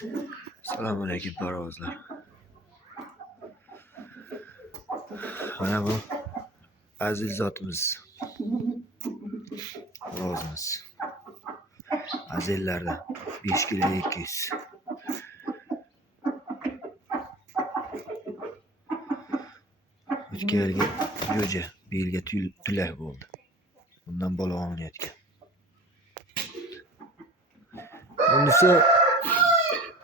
Assalomu alaykum parvozlar. Mana bu aziz zotimiz. Parvozimiz. Azellarda 5 kilo 200. O'tgan yilgi jo'ja, bu yilga tulak bo'ldi. Bundan bola olmayotgan. Bunisi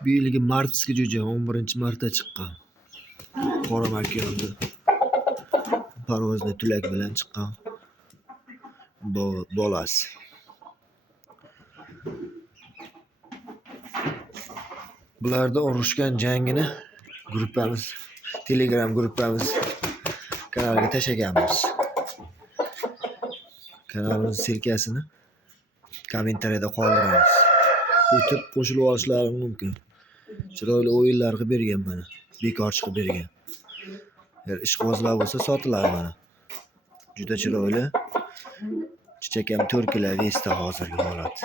bu yilgi martski jo'ja 11-martda chiqqan. Qora makonda parvozda tulak bilan chiqqan bolasi. Bularda urushgan jangini gruppamiz, Telegram gruppamiz kanaliga tashlaganmiz. Kanalimiz silkasini kommentariyada qoldiramiz. O'tib qo'shilib olishlari mumkin. Chiroyli o'yinlar qilib bergan mana. Bekor chiqib bergan. Agar ishqibozlar bo'lsa sotiladi mana. Juda chiroyli. Chichakam 4 kilo Vesta hozirgi holat.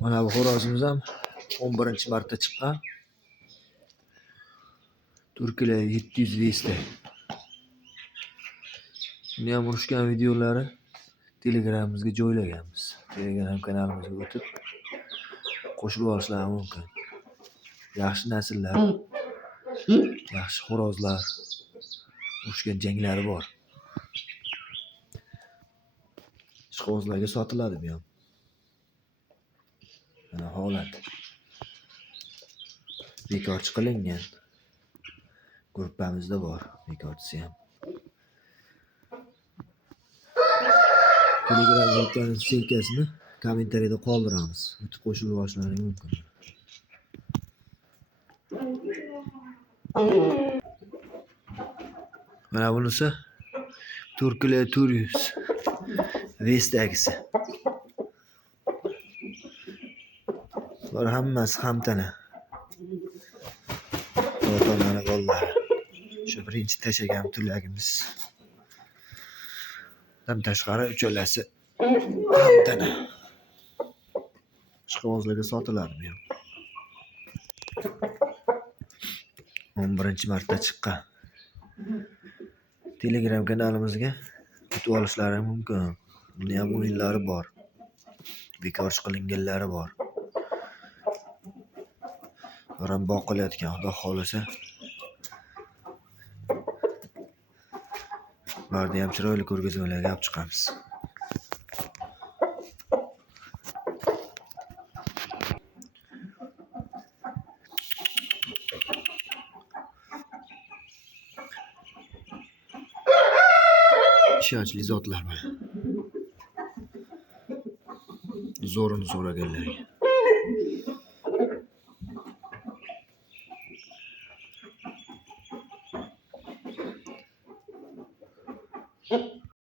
Mana bu xo'rozimiz ham 11-martda chiqqan. 4 kilo 700 Vesta. Buni ham urushgan videolari Telegramimizga joylaganmiz. Telegram kanalimizga o'tib qo'shilib olishlari mumkin. Yaxshi nasllar, yaxshi xo'rozlar, urushgan janglari bor. Ishqibozlarga sotiladi bu ham. Mana holat. Bekorchi qilingan. Gruppamizda bor bekorchisi ham. Telegram gruppamiz silkasini kommentariyada qoldiramiz. O'tib qo'shilib olishlari mumkin. Mana bunisi 4 kilo 400 Vestagisi. Bular hammasi ham tana. Mana bolalar. Shu birinchi tashagan tulagimiz. Ham tashqari uchalasi ham tana. Ishqibozlarga sotiladi bu ham. 11-martda chiqqan. Telegram kanalimizga o'tib olishlari mumkin. Bunda ham o'yinlari bor. Bekor qilinganlari bor. Ular boqilayotgan, xudo xolasa. Bularni ham chiroyli ko'rgazmalarga olib chiqamiz. Ishonchli zotlar mana. Zo'rini so'raganlarga.